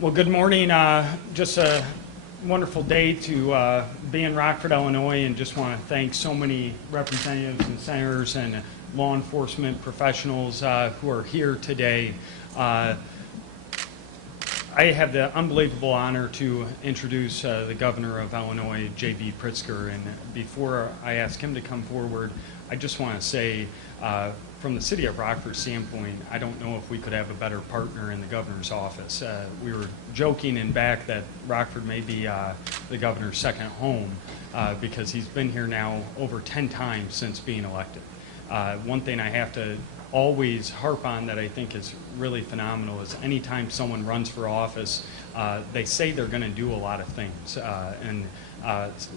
Well, good morning. Just a wonderful day to be in Rockford, Illinois, and just want to thank so many representatives and senators and law enforcement professionals who are here today. I have the unbelievable honor to introduce the Governor of Illinois, J.B. Pritzker, and before I ask him to come forward, I just want to say, from the city of Rockford standpoint, I don't know if we could have a better partner in the governor's office. We were joking in back that Rockford may be the governor's second home because he's been here now over 10 times since being elected. One thing I have to always harp on that I think is really phenomenal is anytime someone runs for office, they say they're going to do a lot of things.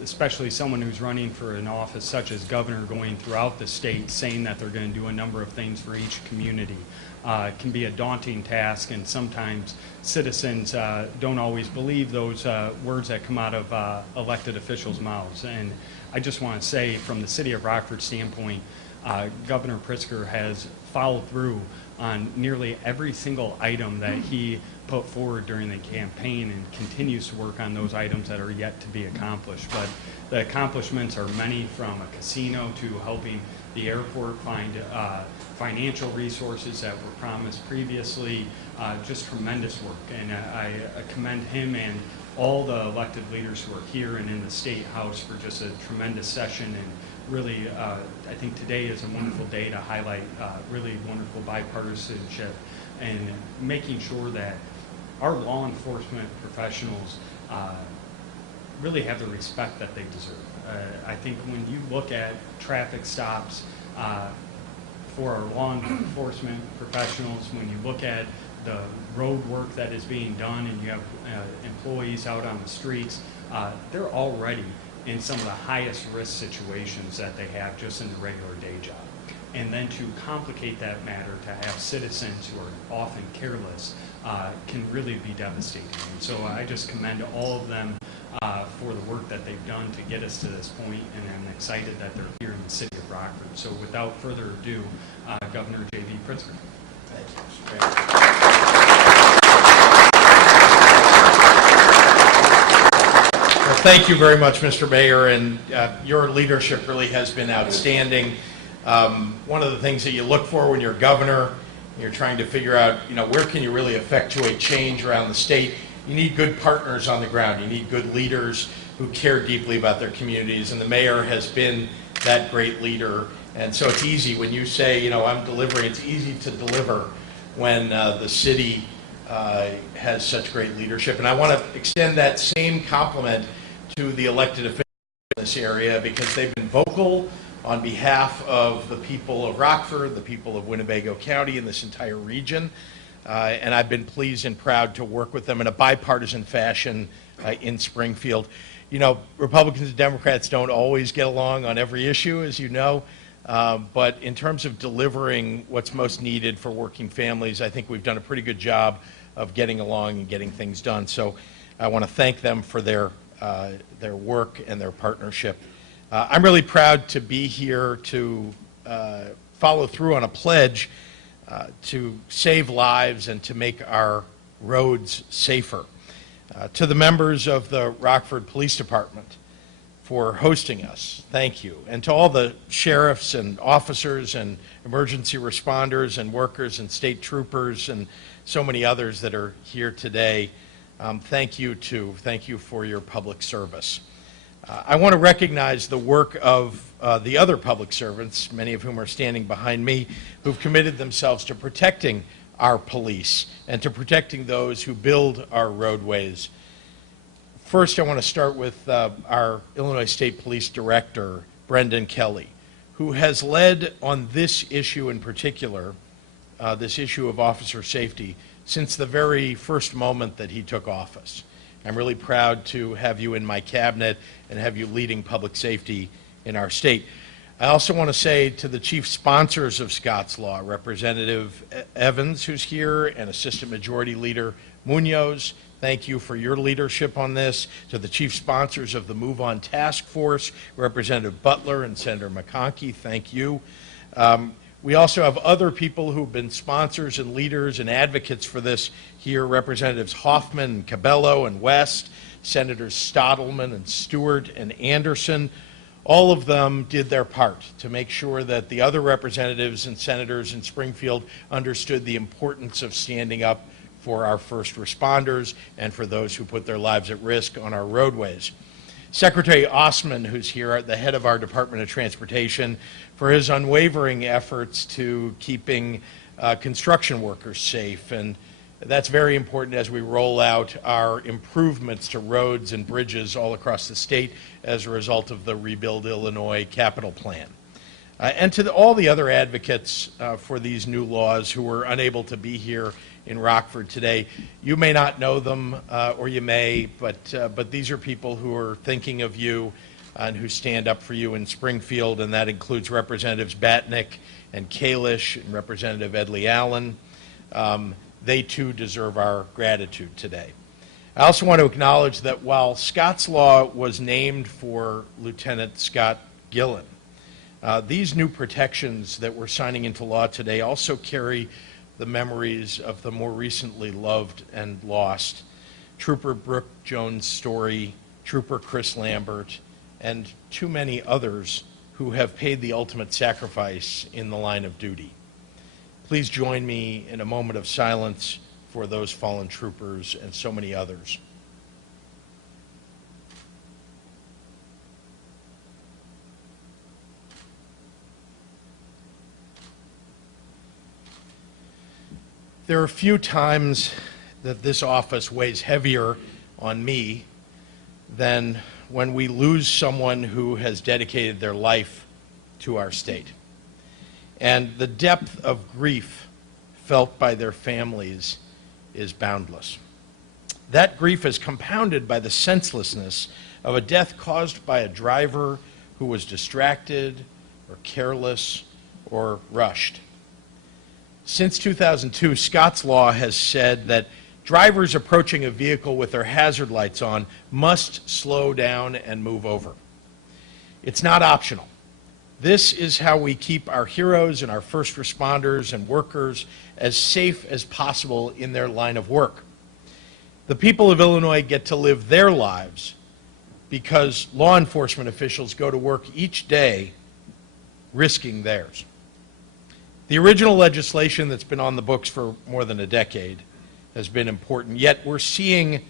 Especially someone who's running for an office such as governor, going throughout the state saying that they're going to do a number of things for each community can be a daunting task, and sometimes citizens don't always believe those words that come out of elected officials' mouths. And I just want to say, from the city of Rockford standpoint, Governor Pritzker has followed through on nearly every single item that he put forward during the campaign and continues to work on those items that are yet to be accomplished. But the accomplishments are many, from a casino to helping the airport find financial resources that were promised previously. Just tremendous work, and I commend him and all the elected leaders who are here and in the State House for just a tremendous session. And really, I think today is a wonderful day to highlight really wonderful bipartisanship and making sure that our law enforcement professionals really have the respect that they deserve. I think when you look at traffic stops for our law enforcement professionals, when you look at the road work that is being done and you have employees out on the streets, they're already in some of the highest risk situations that they have just in the regular day job. And then to complicate that matter, to have citizens who are often careless, can really be devastating. And so I just commend all of them for the work that they've done to get us to this point, and I'm excited that they're here in the city of Rockford. So without further ado, Governor J.B. Pritzker. Thank you. Well, thank you very much, Mr. Mayor, and your leadership really has been outstanding. One of the things that you look for when you're governor, you're trying to figure out, where can you really effectuate change around the state? You need good partners on the ground. You need good leaders who care deeply about their communities, and the mayor has been that great leader. And so it's easy when you say, I'm delivering, it's easy to deliver when the city has such great leadership. And I want to extend that same compliment to the elected officials in this area, because they've been vocal on behalf of the people of Rockford, the people of Winnebago County, and this entire region. And I've been pleased and proud to work with them in a bipartisan fashion in Springfield. Republicans and Democrats don't always get along on every issue, as you know, but in terms of delivering what's most needed for working families, I think we've done a pretty good job of getting along and getting things done. So I want to thank them for their work and their partnership. I'm really proud to be here to follow through on a pledge to save lives and to make our roads safer. To the members of the Rockford Police Department for hosting us, thank you. And to all the sheriffs and officers and emergency responders and workers and state troopers and so many others that are here today, thank you too. Thank you for your public service. I want to recognize the work of the other public servants, many of whom are standing behind me, who've committed themselves to protecting our police and to protecting those who build our roadways. First, I want to start with our Illinois State Police Director, Brendan Kelly, who has led on this issue in particular, this issue of officer safety, since the very first moment that he took office. I'm really proud to have you in my cabinet and have you leading public safety in our state. I also want to say to the chief sponsors of Scott's Law, Representative Evans, who's here, and Assistant Majority Leader Munoz, thank you for your leadership on this. To the chief sponsors of the Move On Task Force, Representative Butler and Senator McConkey, thank you. We also have other people who've been sponsors and leaders and advocates for this here, Representatives Hoffman and Cabello and West, Senators Stottleman and Stewart and Anderson. All of them did their part to make sure that the other representatives and senators in Springfield understood the importance of standing up for our first responders and for those who put their lives at risk on our roadways. Secretary Osman, who's here at the head of our Department of Transportation, for his unwavering efforts to keeping construction workers safe. And that's very important as we roll out our improvements to roads and bridges all across the state as a result of the Rebuild Illinois capital plan. And to all the other advocates for these new laws who were unable to be here in Rockford today. You may not know them, or you may, but these are people who are thinking of you and who stand up for you in Springfield, and that includes Representatives Batnick and Kalish and Representative Edley Allen. They too deserve our gratitude today. I also want to acknowledge that while Scott's Law was named for Lieutenant Scott Gillen, these new protections that we're signing into law today also carry the memories of the more recently loved and lost Trooper Brooke Jones Story, Trooper Chris Lambert, and too many others who have paid the ultimate sacrifice in the line of duty. Please join me in a moment of silence for those fallen troopers and so many others. There are few times that this office weighs heavier on me than when we lose someone who has dedicated their life to our state. And the depth of grief felt by their families is boundless. That grief is compounded by the senselessness of a death caused by a driver who was distracted or careless or rushed. Since 2002, Scott's Law has said that drivers approaching a vehicle with their hazard lights on must slow down and move over. It's not optional. This is how we keep our heroes and our first responders and workers as safe as possible in their line of work. The people of Illinois get to live their lives because law enforcement officials go to work each day risking theirs. The original legislation that's been on the books for more than a decade has been important, yet we're seeing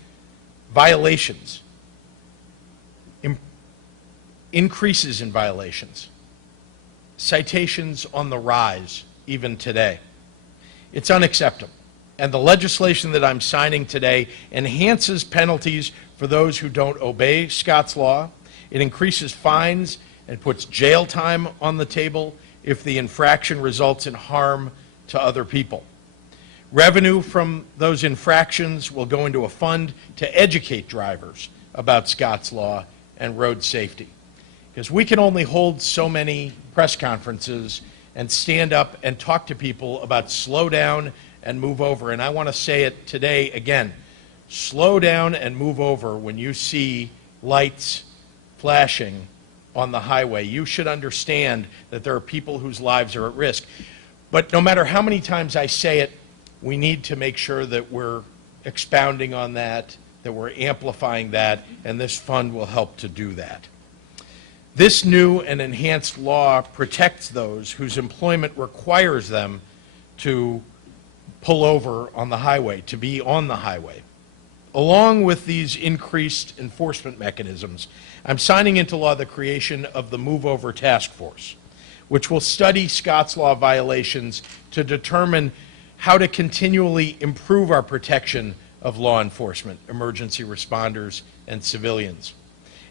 violations, increases in violations, citations on the rise even today. It's unacceptable. And the legislation that I'm signing today enhances penalties for those who don't obey Scott's Law. It increases fines and puts jail time on the table if the infraction results in harm to other people. Revenue from those infractions will go into a fund to educate drivers about Scott's Law and road safety. Because we can only hold so many press conferences and stand up and talk to people about slow down and move over. And I want to say it today again, slow down and move over when you see lights flashing on the highway. You should understand that there are people whose lives are at risk. But no matter how many times I say it, we need to make sure that we're expounding on that we're amplifying that, and this fund will help to do that. This new and enhanced law protects those whose employment requires them to pull over on the highway, to be on the highway. Along with these increased enforcement mechanisms, I'm signing into law the creation of the Move Over Task Force, which will study Scott's Law violations to determine how to continually improve our protection of law enforcement, emergency responders, and civilians.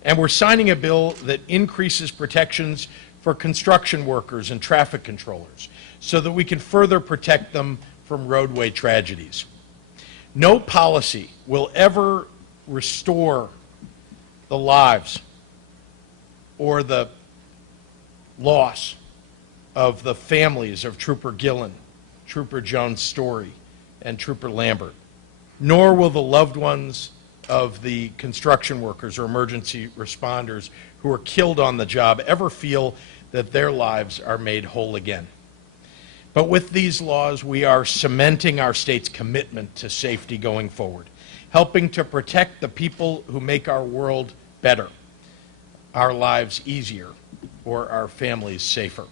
And we're signing a bill that increases protections for construction workers and traffic controllers so that we can further protect them from roadway tragedies. No policy will ever restore the lives or the loss of the families of Trooper Gillen, Trooper Jones Story, and Trooper Lambert, nor will the loved ones of the construction workers or emergency responders who are killed on the job ever feel that their lives are made whole again. But with these laws, we are cementing our state's commitment to safety going forward, helping to protect the people who make our world better, our lives easier, or our families safer.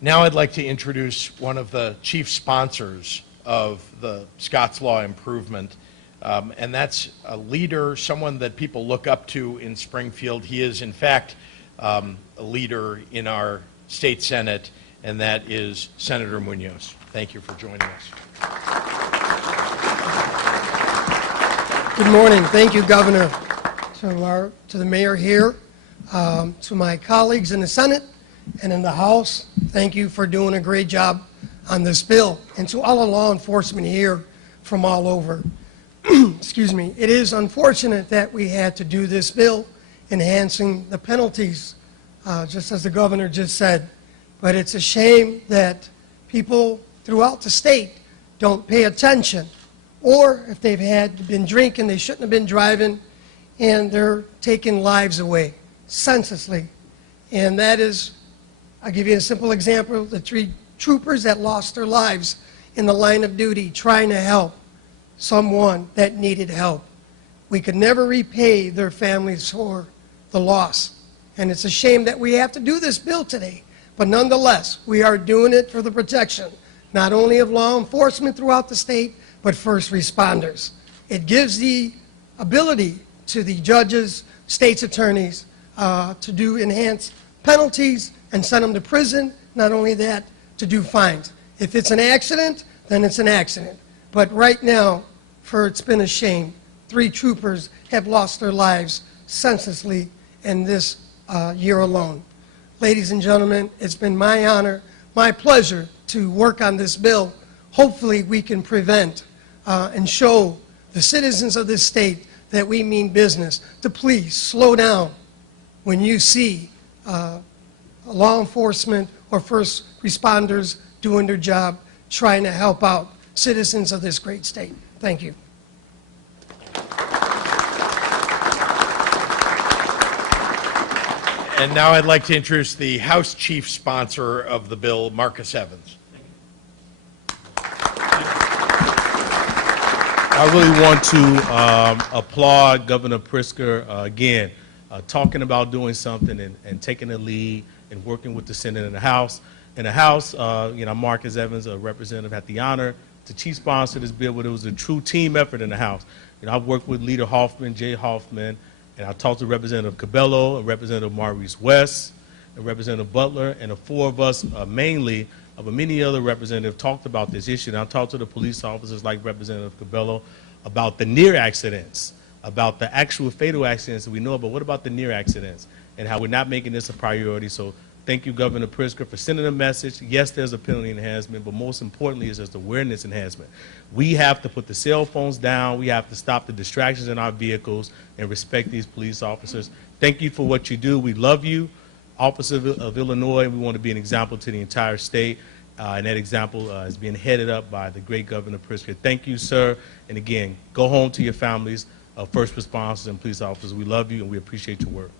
Now I'd like to introduce one of the chief sponsors of the Scott's Law improvement, and that's a leader, someone that people look up to in Springfield. He is, in fact, a leader in our state Senate, and that is Senator Munoz. Thank you for joining us. Good morning. Thank you, Governor. To the mayor here, to my colleagues in the Senate and in the House, thank you for doing a great job on this bill, and to all the law enforcement here from all over. Excuse me. It is unfortunate that we had to do this bill enhancing the penalties, just as the governor just said. But it's a shame that people throughout the state don't pay attention, or if they've been drinking, they shouldn't have been driving, and they're taking lives away senselessly. And that is, I'll give you a simple example, the 3 troopers that lost their lives in the line of duty trying to help someone that needed help. We could never repay their families for the loss. And it's a shame that we have to do this bill today. But nonetheless, we are doing it for the protection, not only of law enforcement throughout the state, but first responders. It gives the ability to the judges, state's attorneys, to do enhanced penalties and send them to prison. Not only that, to do fines. If it's an accident, then it's an accident. But right now, it's been a shame. 3 troopers have lost their lives senselessly in this year alone. Ladies and gentlemen, it's been my honor, my pleasure to work on this bill. Hopefully we can prevent and show the citizens of this state that we mean business, to please slow down when you see law enforcement or first responders doing their job, trying to help out citizens of this great state. Thank you. And now I'd like to introduce the House Chief Sponsor of the bill, Marcus Evans. I really want to applaud Governor Pritzker again, talking about doing something and taking the lead and working with the Senate and the House. In the House, Marcus Evans, a representative, had the honor to chief sponsor this bill, but it was a true team effort in the House. I've worked with Leader Hoffman, Jay Hoffman, and I talked to Representative Cabello, and Representative Maurice West, and Representative Butler, and the 4 of us mainly, but many other representatives talked about this issue. And I talked to the police officers like Representative Cabello about the near accidents, about the actual fatal accidents that we know about. What about the near accidents and how we're not making this a priority? So thank you, Governor Pritzker, for sending a message. Yes, there's a penalty enhancement, but most importantly is there's awareness enhancement. We have to put the cell phones down. We have to stop the distractions in our vehicles and respect these police officers. Thank you for what you do. We love you, officer of Illinois. We want to be an example to the entire state, and that example is being headed up by the great Governor Pritzker. Thank you, sir. And again, go home to your families of first responders and police officers. We love you and we appreciate your work.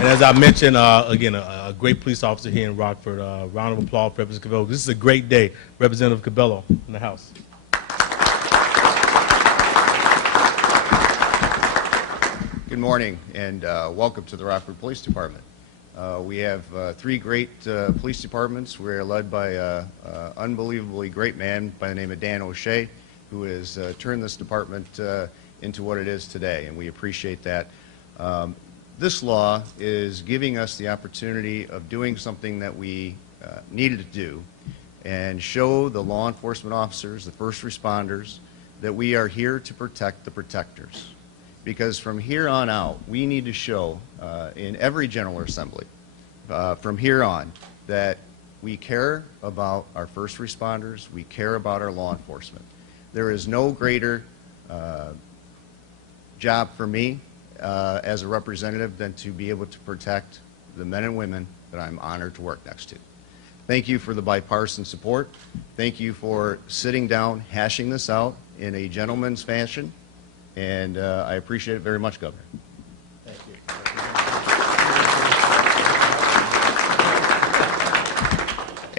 And as I mentioned, again, a great police officer here in Rockford. Round of applause for Representative Cabello. This is a great day. Representative Cabello in the House. Good morning, and welcome to the Rockford Police Department. We have 3 great police departments. We're led by an unbelievably great man by the name of Dan O'Shea, who has turned this department into what it is today, and we appreciate that. This law is giving us the opportunity of doing something that we needed to do and show the law enforcement officers, the first responders, that we are here to protect the protectors. Because from here on out, we need to show in every General Assembly, from here on, that we care about our first responders, we care about our law enforcement. There is no greater job for me as a representative than to be able to protect the men and women that I'm honored to work next to. Thank you for the bipartisan support. Thank you for sitting down, hashing this out in a gentleman's fashion, and I appreciate it very much, Governor. Thank you.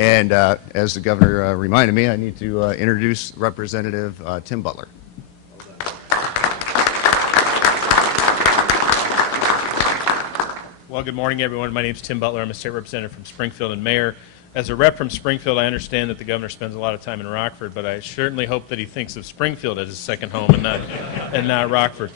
And as the governor reminded me, I need to introduce Representative Tim Butler. Well, good morning, everyone. My name is Tim Butler. I'm a state representative from Springfield and mayor. As a rep from Springfield, I understand that the governor spends a lot of time in Rockford, but I certainly hope that he thinks of Springfield as his second home and not Rockford.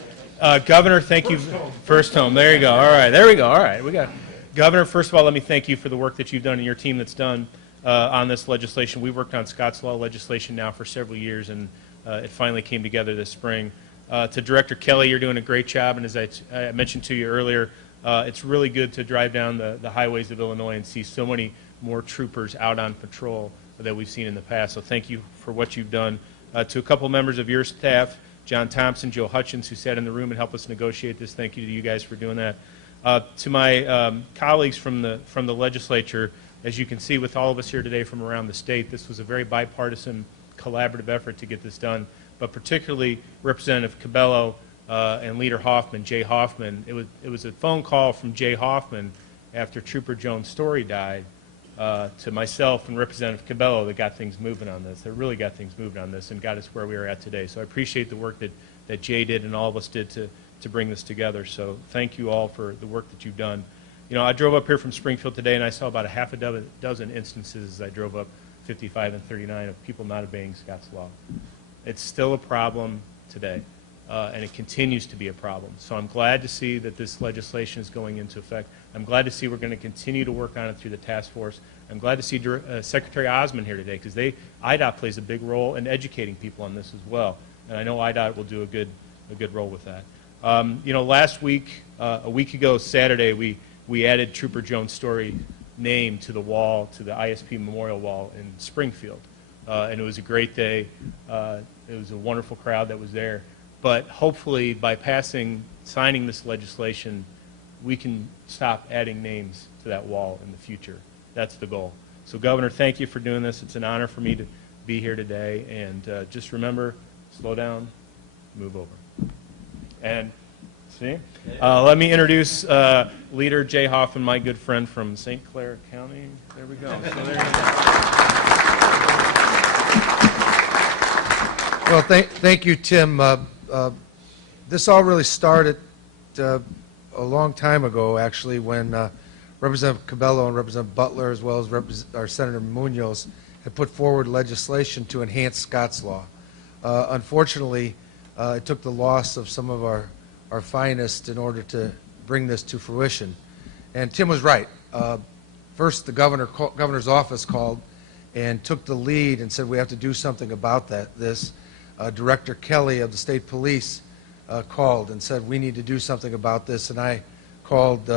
Governor, thank you. First home. There you go. All right. There we go. All right. We got Governor. First of all, let me thank you for the work that you've done and your team that's done on this legislation. We've worked on Scott's Law legislation now for several years, and it finally came together this spring. To Director Kelly, you're doing a great job, and as I mentioned to you earlier, it's really good to drive down the highways of Illinois and see so many more troopers out on patrol that we've seen in the past. So thank you for what you've done. To a couple members of your staff, John Thompson, Joe Hutchins, who sat in the room and helped us negotiate this, thank you to you guys for doing that. To my colleagues from the legislature, as you can see with all of us here today from around the state, this was a very bipartisan, collaborative effort to get this done, but particularly Representative Cabello and Leader Hoffman, Jay Hoffman. It was a phone call from Jay Hoffman after Trooper Jones' Story died to myself and Representative Cabello that got things moving on this. That really got things moving on this and got us where we are at today. So I appreciate the work that Jay did and all of us did to bring this together. So thank you all for the work that you've done. You know, I drove up here from Springfield today and I saw about a half a dozen instances as I drove up 55 and 39 of people not obeying Scott's Law. It's still a problem today. And it continues to be a problem. So I'm glad to see that this legislation is going into effect. I'm glad to see we're going to continue to work on it through the task force. I'm glad to see Secretary Osmond here today because IDOT plays a big role in educating people on this as well. And I know IDOT will do a good role with that. You know, last week, a week ago Saturday, we added Trooper Jones' Story name to the wall, to the ISP Memorial Wall in Springfield. And it was a great day. It was a wonderful crowd that was there. But hopefully, by signing this legislation, we can stop adding names to that wall in the future. That's the goal. So, Governor, thank you for doing this. It's an honor for me to be here today. And just remember, slow down, move over. And see? Let me introduce Leader Jay Hoffman, my good friend from St. Clair County. There we go. So there you go. Well, thank you, Tim. This all really started a long time ago, actually, when Representative Cabello and Representative Butler, as well as our Senator Munoz, had put forward legislation to enhance Scott's Law. Unfortunately, it took the loss of some of our finest in order to bring this to fruition. And Tim was right. First, the governor's office called and took the lead and said we have to do something about this. Director Kelly of the state police called and said we need to do something about this, and I called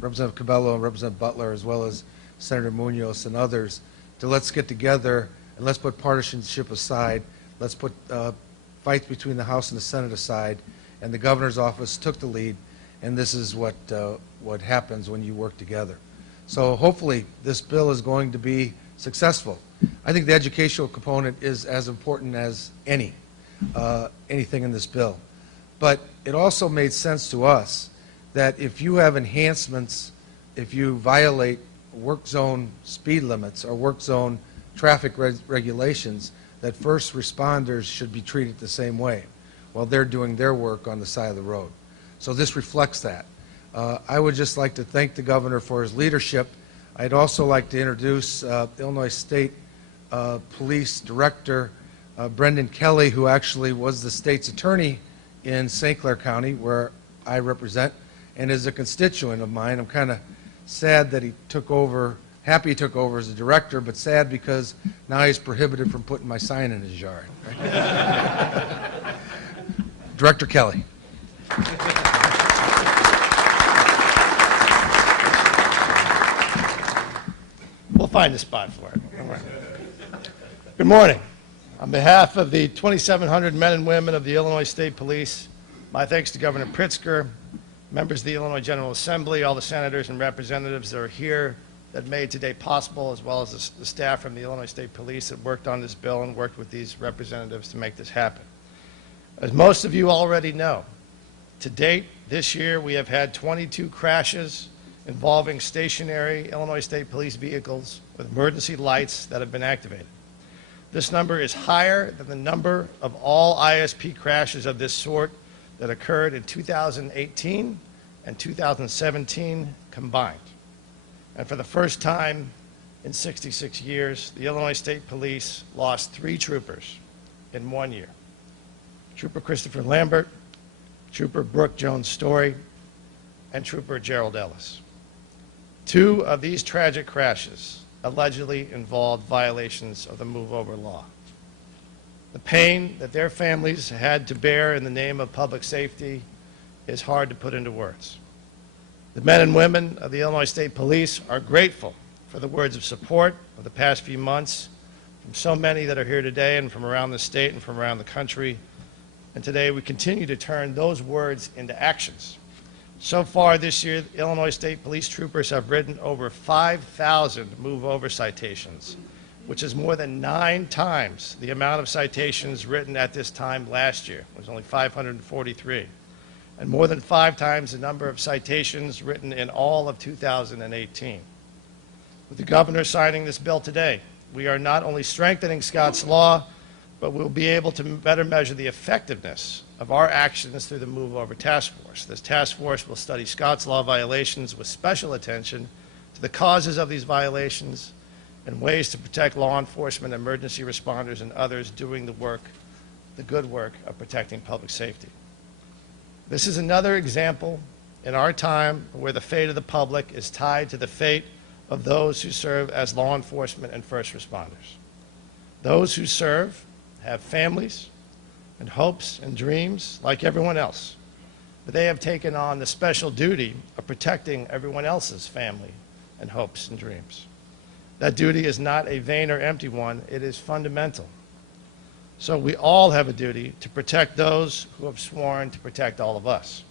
Representative Cabello and Representative Butler as well as Senator Munoz and others to let's get together and let's put partisanship aside, let's put fights between the House and the Senate aside, and the governor's office took the lead, and this is what happens when you work together. So hopefully this bill is going to be successful. I think the educational component is as important as anything in this bill. But it also made sense to us that if you have enhancements, if you violate work zone speed limits or work zone traffic regulations, that first responders should be treated the same way while they're doing their work on the side of the road. So this reflects that. I would just like to thank the governor for his leadership. I'd also like to introduce Illinois State Police Director Brendan Kelly, who actually was the state's attorney in St. Clair County, where I represent, and is a constituent of mine. I'm kind of sad that he took over, happy he took over as a director, but sad because now he's prohibited from putting my sign in his yard. Right? Director Kelly. We'll find a spot for it. Good morning. On behalf of the 2,700 men and women of the Illinois State Police, my thanks to Governor Pritzker, members of the Illinois General Assembly, all the senators and representatives that are here that made today possible, as well as the staff from the Illinois State Police that worked on this bill and worked with these representatives to make this happen. As most of you already know, to date, this year, we have had 22 crashes involving stationary Illinois State Police vehicles with emergency lights that have been activated. This number is higher than the number of all ISP crashes of this sort that occurred in 2018 and 2017 combined. And for the first time in 66 years, the Illinois State Police lost 3 troopers in 1 year. Trooper Christopher Lambert, Trooper Brooke Jones-Story, and Trooper Gerald Ellis. 2 of these tragic crashes allegedly involved violations of the Move Over law. The pain that their families had to bear in the name of public safety is hard to put into words. The men and women of the Illinois State Police are grateful for the words of support of the past few months from so many that are here today and from around the state and from around the country. And today we continue to turn those words into actions. So far this year, Illinois State Police troopers have written over 5,000 move-over citations, which is more than 9 times the amount of citations written at this time last year. It was only 543. And more than 5 times the number of citations written in all of 2018. With the governor signing this bill today, we are not only strengthening Scott's law, but we'll be able to better measure the effectiveness of our actions through the Move Over Task Force. This task force will study Scott's law violations with special attention to the causes of these violations and ways to protect law enforcement, emergency responders, and others doing the work, the good work of protecting public safety. This is another example in our time where the fate of the public is tied to the fate of those who serve as law enforcement and first responders. Those who serve have families and hopes and dreams like everyone else, but they have taken on the special duty of protecting everyone else's family and hopes and dreams. That duty is not a vain or empty one, it is fundamental. So we all have a duty to protect those who have sworn to protect all of us.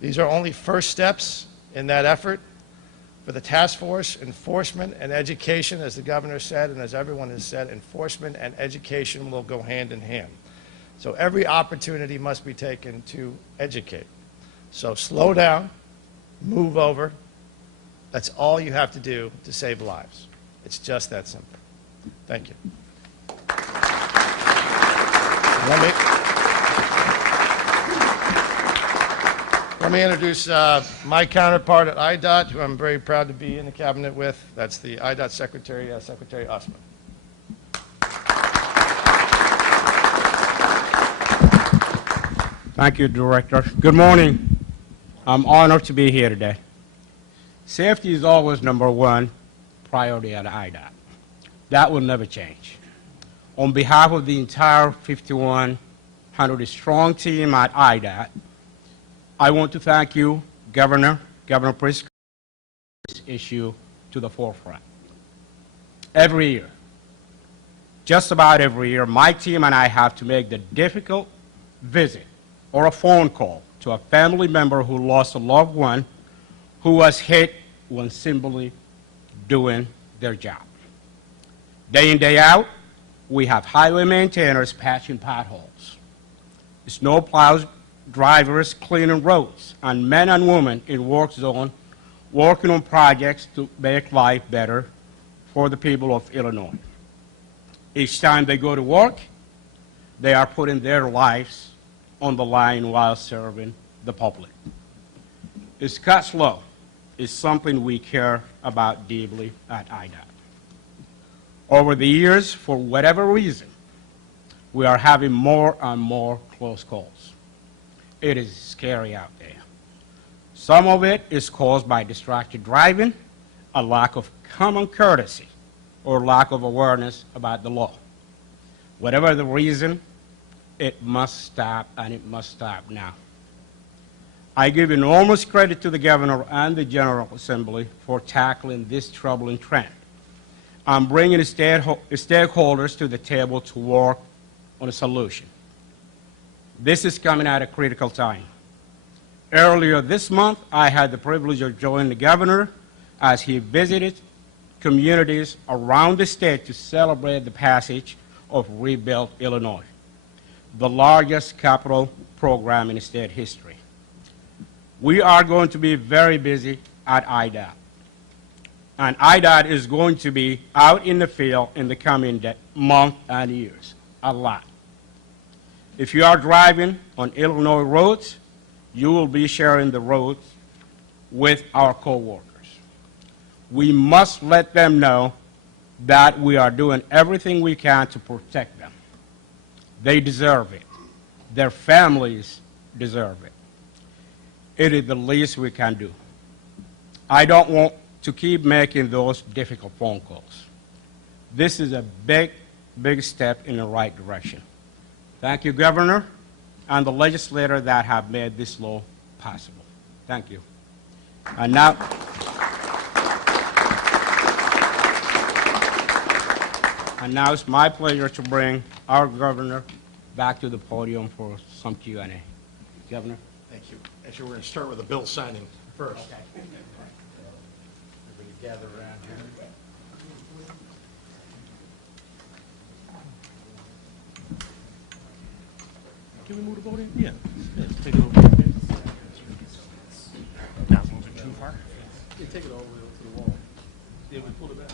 These are only first steps in that effort. For the task force, enforcement and education, as the governor said and as everyone has said, enforcement and education will go hand in hand. So every opportunity must be taken to educate. So slow down, move over. That's all you have to do to save lives. It's just that simple. Thank you. Let me introduce my counterpart at IDOT, who I'm very proud to be in the cabinet with. That's the IDOT Secretary, Secretary Osman. Thank you, Director. Good morning. I'm honored to be here today. Safety is always #1 priority at IDOT. That will never change. On behalf of the entire 5,100 strong team at IDOT, I want to thank you, Governor Pritzker, for this issue to the forefront. Every year, just about every year, my team and I have to make the difficult visit or a phone call to a family member who lost a loved one who was hit when simply doing their job. Day in, day out, we have highway maintainers patching potholes, snow plows drivers cleaning roads, and men and women in work zone working on projects to make life better for the people of Illinois. Each time they go to work, they are putting their lives on the line while serving the public. Scott's law is something we care about deeply at IDOT. Over the years, for whatever reason, we are having more and more close calls. It is scary out there. Some of it is caused by distracted driving, a lack of common courtesy, or lack of awareness about the law. Whatever the reason, it must stop, and it must stop now. I give enormous credit to the Governor and the General Assembly for tackling this troubling trend. I'm bringing the stakeholders to the table to work on a solution. This is coming at a critical time. Earlier this month, I had the privilege of joining the Governor as he visited communities around the state to celebrate the passage of Rebuild Illinois, the largest capital program in state history. We are going to be very busy at IDOT. And IDOT is going to be out in the field in the coming month and years, a lot. If you are driving on Illinois roads, you will be sharing the roads with our co-workers. We must let them know that we are doing everything we can to protect them. They deserve it. Their families deserve it. It is the least we can do. I don't want to keep making those difficult phone calls. This is a big, big step in the right direction. Thank you, Governor, and the legislator that have made this law possible. Thank you. And now, it's my pleasure to bring our governor back to the podium for some Q&A. Governor? Thank you. Actually, we're going to start with a bill signing first. Okay. Everybody gather around here. Can we move the vote in? Yeah. Take it over. Not moving too far. Yeah, take it all the way to the wall. Yeah, we pull it back.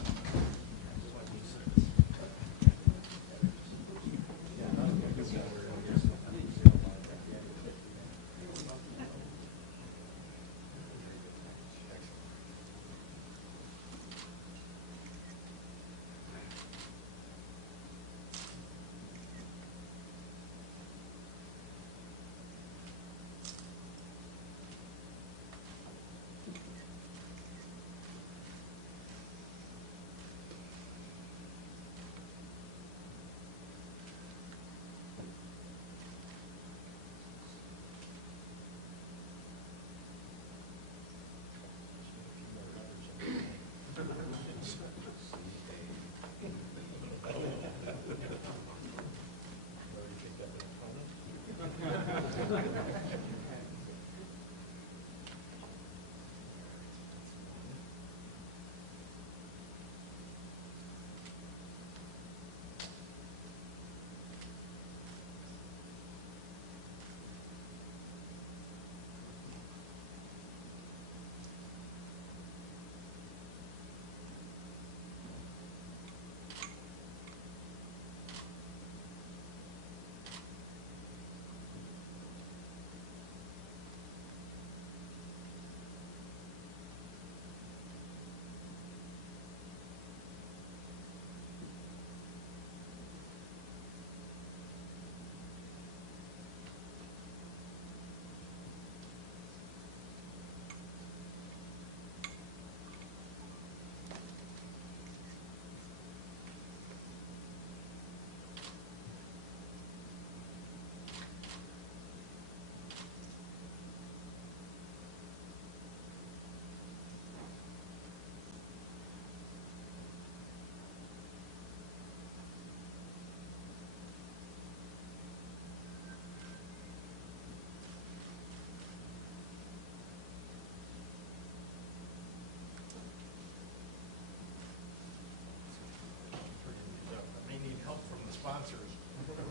Sponsors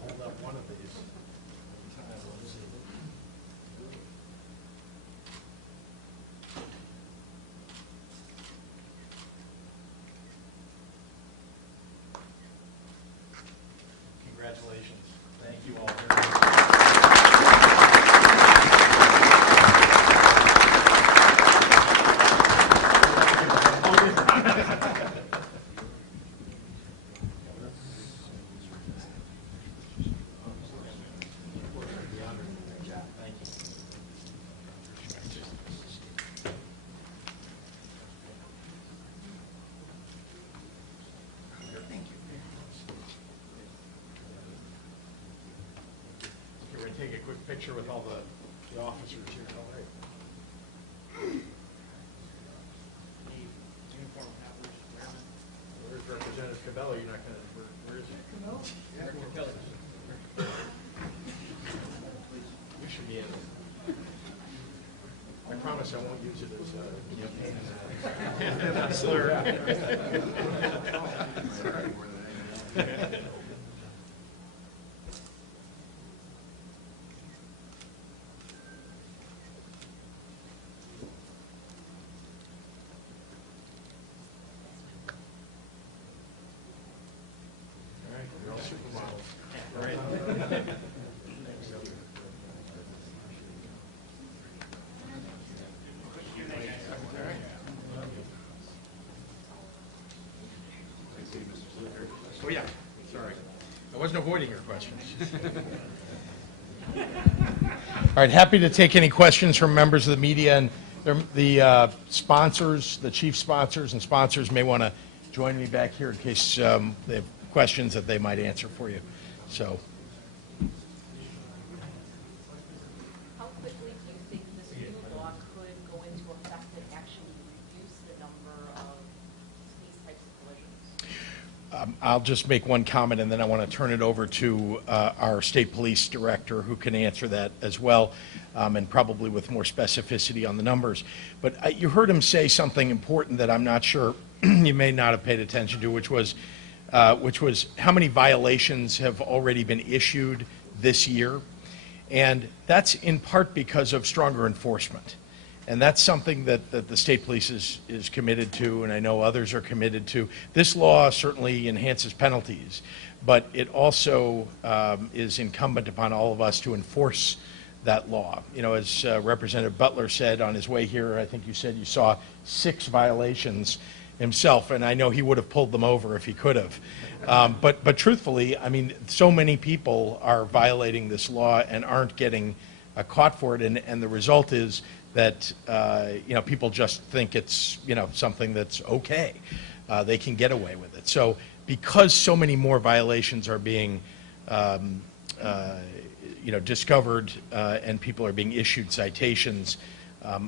hold up one of these. Congratulations. Thank you all very take a quick picture with all the officers here. All right. Where's Representative Cabello? You're not going to, where is he? Cabello? Yeah. You should be in. I promise I won't use it as a slur. Oh, yeah, sorry. I wasn't avoiding your questions. All right, happy to take any questions from members of the media, and the sponsors, the chief sponsors and sponsors may want to join me back here in case they have questions that they might answer for you. So, How quickly do you think this new law could go into effect and actually reduce the number of these types of collisions? I'll just make one comment, and then I want to turn it over to our state police director, who can answer that as well, and probably with more specificity on the numbers. But you heard him say something important that I'm not sure you may not have paid attention to, which was how many violations have already been issued this year. And that's in part because of stronger enforcement. And that's something that the state police is committed to, and I know others are committed to. This law certainly enhances penalties, but it also is incumbent upon all of us to enforce that law. You know, as Representative Butler said on his way here, I think you said you saw 6 violations himself, and I know he would have pulled them over if he could have. But truthfully, I mean, so many people are violating this law and aren't getting caught for it, and the result is that people just think it's something that's okay. They can get away with it. So because so many more violations are being discovered and people are being issued citations,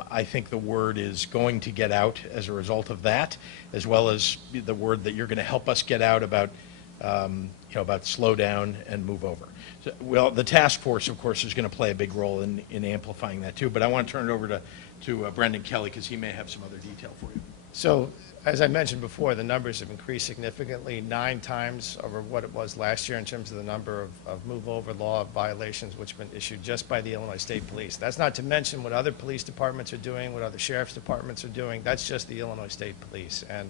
I think the word is going to get out as a result of that, as well as the word that you're going to help us get out about slow down and move over. So, well, the task force, of course, is going to play a big role in amplifying that too. But I want to turn it over to Brendan Kelly, because he may have some other detail for you. So, as I mentioned before, the numbers have increased significantly, 9 times over what it was last year in terms of the number of move-over law violations which have been issued just by the Illinois State Police. That's not to mention what other police departments are doing, what other sheriff's departments are doing. That's just the Illinois State Police. And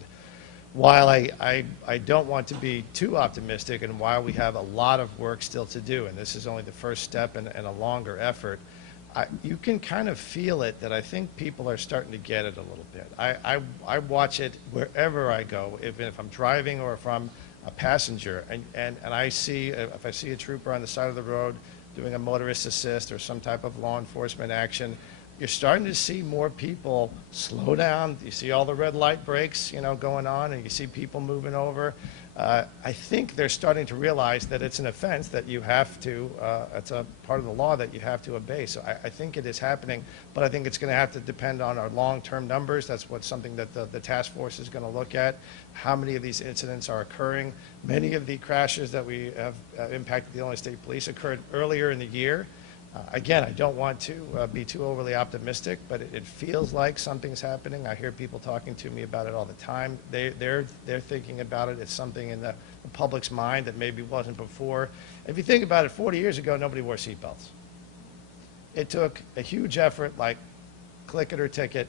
while I don't want to be too optimistic, and while we have a lot of work still to do, and this is only the first step in a longer effort, you can kind of feel it that I think people are starting to get it a little bit. I watch it wherever I go, even if I'm driving or if I'm a passenger, and I see, if I see a trooper on the side of the road doing a motorist assist or some type of law enforcement action, you're starting to see more people slow down. You see all the red light breaks, going on, and you see people moving over. I think they're starting to realize that it's an offense that you have to, it's a part of the law that you have to obey. So I think it is happening, but I think it's going to have to depend on our long-term numbers. That's something that the task force is going to look at. How many of these incidents are occurring? Many of the crashes that we have impacted the Illinois State Police occurred earlier in the year. Again, I don't want to be too overly optimistic, but it feels like something's happening. I hear people talking to me about it all the time. They're thinking about it. It's something in the public's mind that maybe wasn't before. If you think about it, 40 years ago, nobody wore seatbelts. It took a huge effort, like click it or ticket,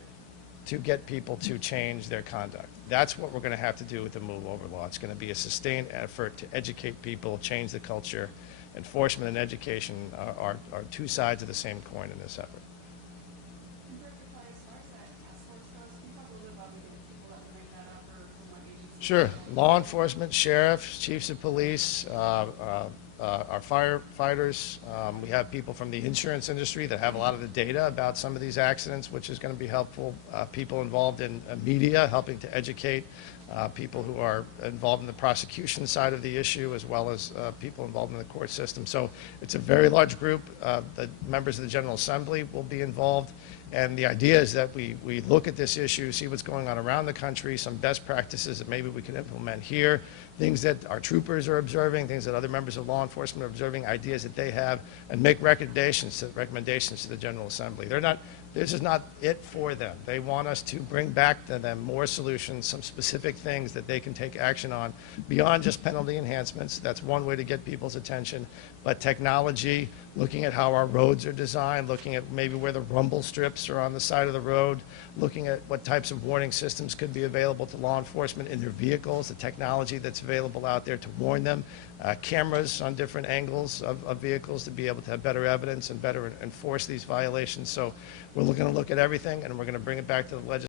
to get people to change their conduct. That's what we're going to have to do with the move-over law. It's going to be a sustained effort to educate people, change the culture. Enforcement and education are 2 sides of the same coin in this effort. Sure. Law enforcement, sheriffs, chiefs of police, our firefighters. We have people from the insurance industry that have a lot of the data about some of these accidents, which is going to be helpful. People involved in media, helping to educate. People who are involved in the prosecution side of the issue, as well as people involved in the court system. So it's a very large group. The members of the General Assembly will be involved. And the idea is that we look at this issue, see what's going on around the country, some best practices that maybe we can implement here, things that our troopers are observing, things that other members of law enforcement are observing, ideas that they have, and make recommendations to the General Assembly. This is not it for them. They want us to bring back to them more solutions, some specific things that they can take action on beyond just penalty enhancements. That's one way to get people's attention. But technology, looking at how our roads are designed, looking at maybe where the rumble strips are on the side of the road, looking at what types of warning systems could be available to law enforcement in their vehicles, the technology that's available out there to warn them, cameras on different angles of vehicles to be able to have better evidence and better enforce these violations. So we're going to look at everything, and we're going to bring it back to the legislature.